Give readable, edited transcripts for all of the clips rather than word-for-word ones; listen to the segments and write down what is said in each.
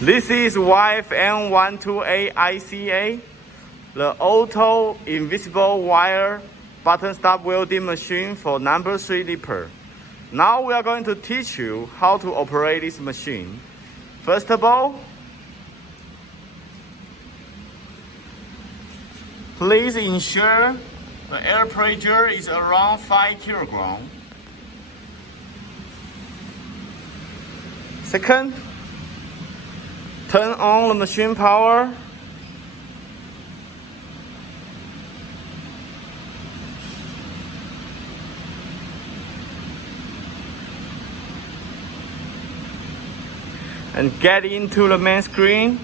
This is YFM-128ICA, the auto invisible wire button stop welding machine for number 3 lipper. Now we are going to teach you how to operate this machine. First of all, please ensure the air pressure is around 5 kilograms. Second, turn on the machine power. And get into the main screen.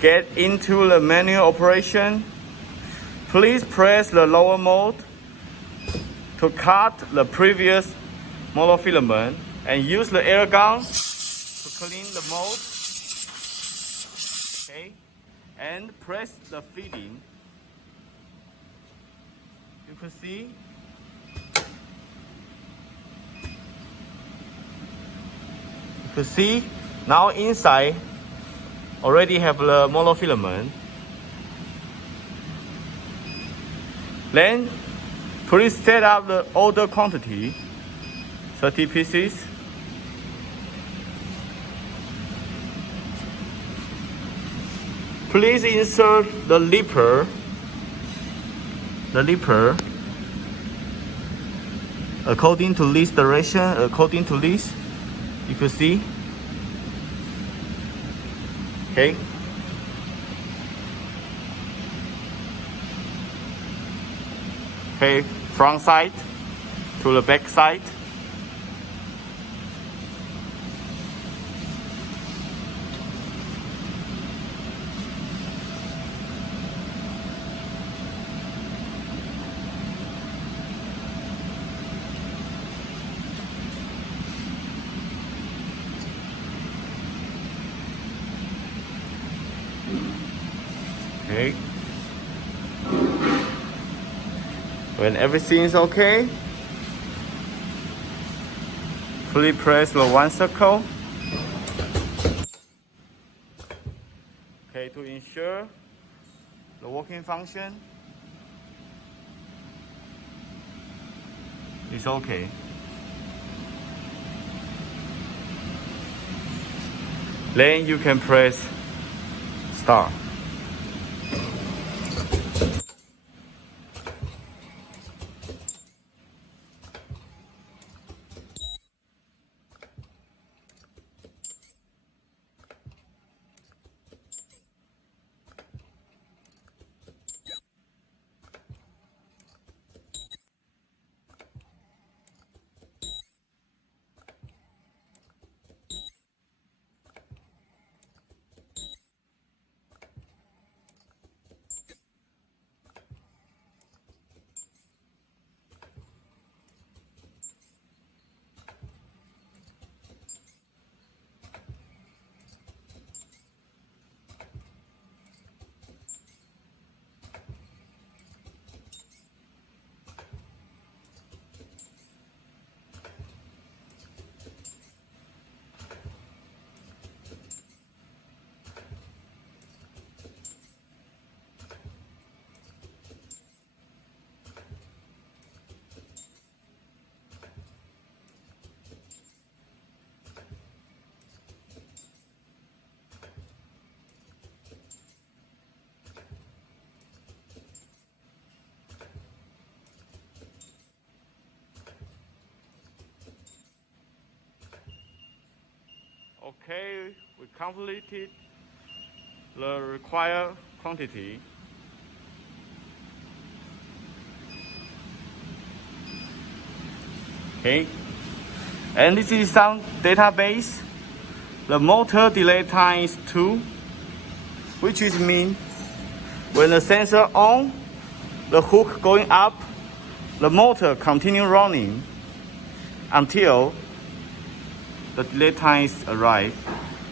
Get into the manual operation. Please press the lower mode to cut the previous monofilament and use the air gun to clean the mold. Okay, and press the fitting. You can see now inside already have the monofilament. Then please set up the order quantity, 30 pieces. Please insert the lipper according to this direction, you can see. Okay. Okay, front side to the back side. Okay. When everything is okay, please press the one circle. Okay, to ensure the working function is okay. Then you can press start. Okay, we completed the required quantity. Okay, and this is some database. The motor delay time is 2, which is mean when the sensor on, the hook going up, the motor continue running until the delay time is arrived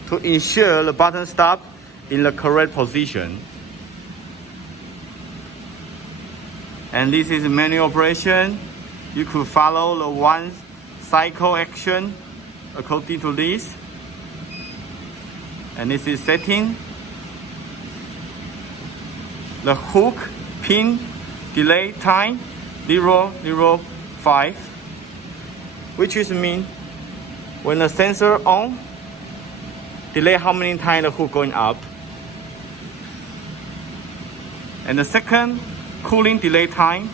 to ensure the button stop in the correct position. And this is manual operation. You could follow the one cycle action according to this. And this is setting. The hook pin delay time 005, which is mean when the sensor on, delay how many times the hook going up. And the second, cooling delay time,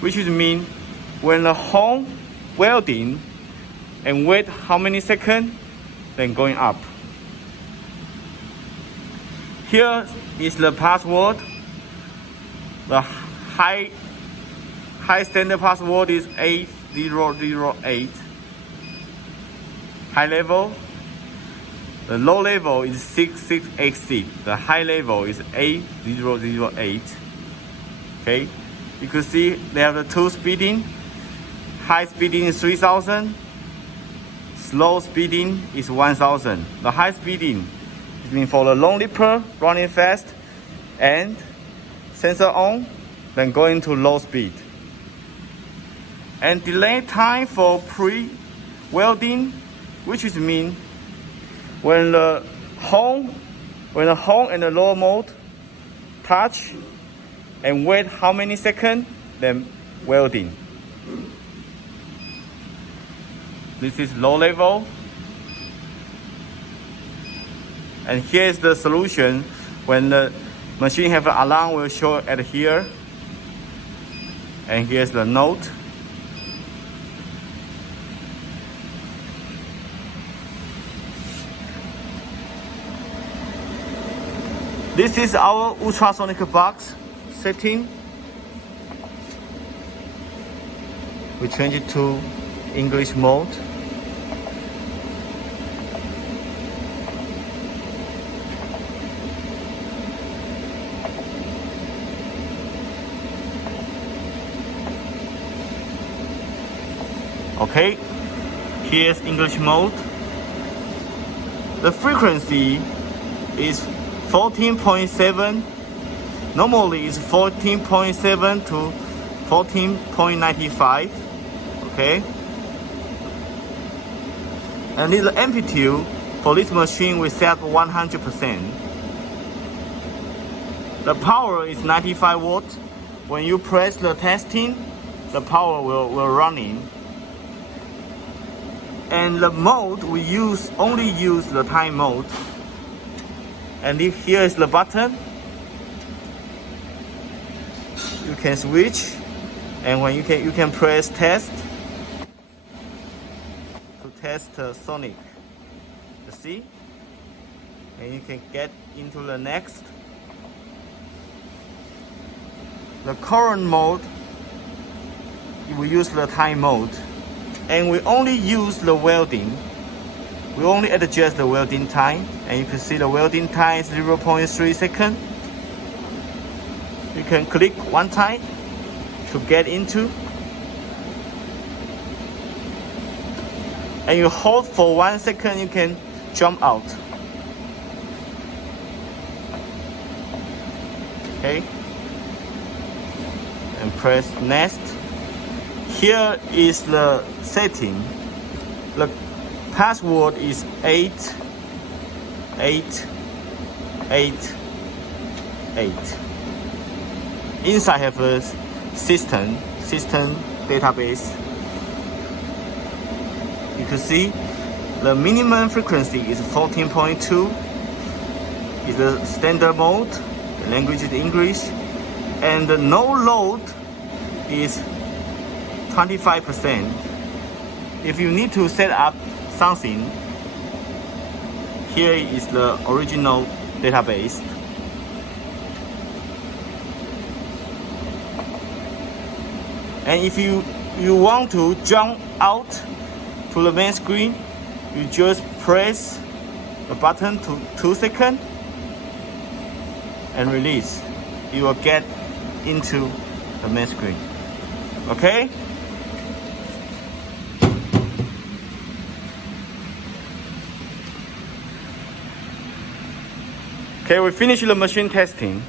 which is mean when the home welding and wait how many seconds, then going up. Here is the password. The high standard password is 8008. High level. The low level is 6686. The high level is 8008. Okay, you can see they have the two speeding. High speeding is 3000. Slow speeding is 1000. The high speeding is mean for the long leaper running fast and sensor on, then going to low speed. And delay time for pre-welding, which is mean when the home and the lower mode touch and wait how many seconds, then welding. This is low level. And here is the solution. When the machine have an alarm, will show at here. And here's the note. This is our ultrasonic box setting. We change it to English mode. Okay, here's English mode. The frequency is 14.7. Normally it's 14.7 to 14.95. Okay. And the amplitude for this machine we set 100%. The power is 95 watts. When you press the testing, the power will running. And the mode we only use the time mode. And if here is the button, you can switch, and when you can press test to test sonic. You see, and you can get into the next. The current mode, we use the time mode, and we only use the welding. We only adjust the welding time, and you can see the welding time is 0.3 seconds. You can click one time to get into, and you hold for 1 second, you can jump out. Okay, and press next. Here is the setting. The password is 8888. Inside have a system database. You can see the minimum frequency is 14.2. Is the standard mode. The language is English, and the no load is 25%. If you need to set up something, here is the original database. And if you want to jump out to the main screen, you just press the button to 2 seconds and release. You will get into the main screen. Okay? Okay, we finished the machine testing.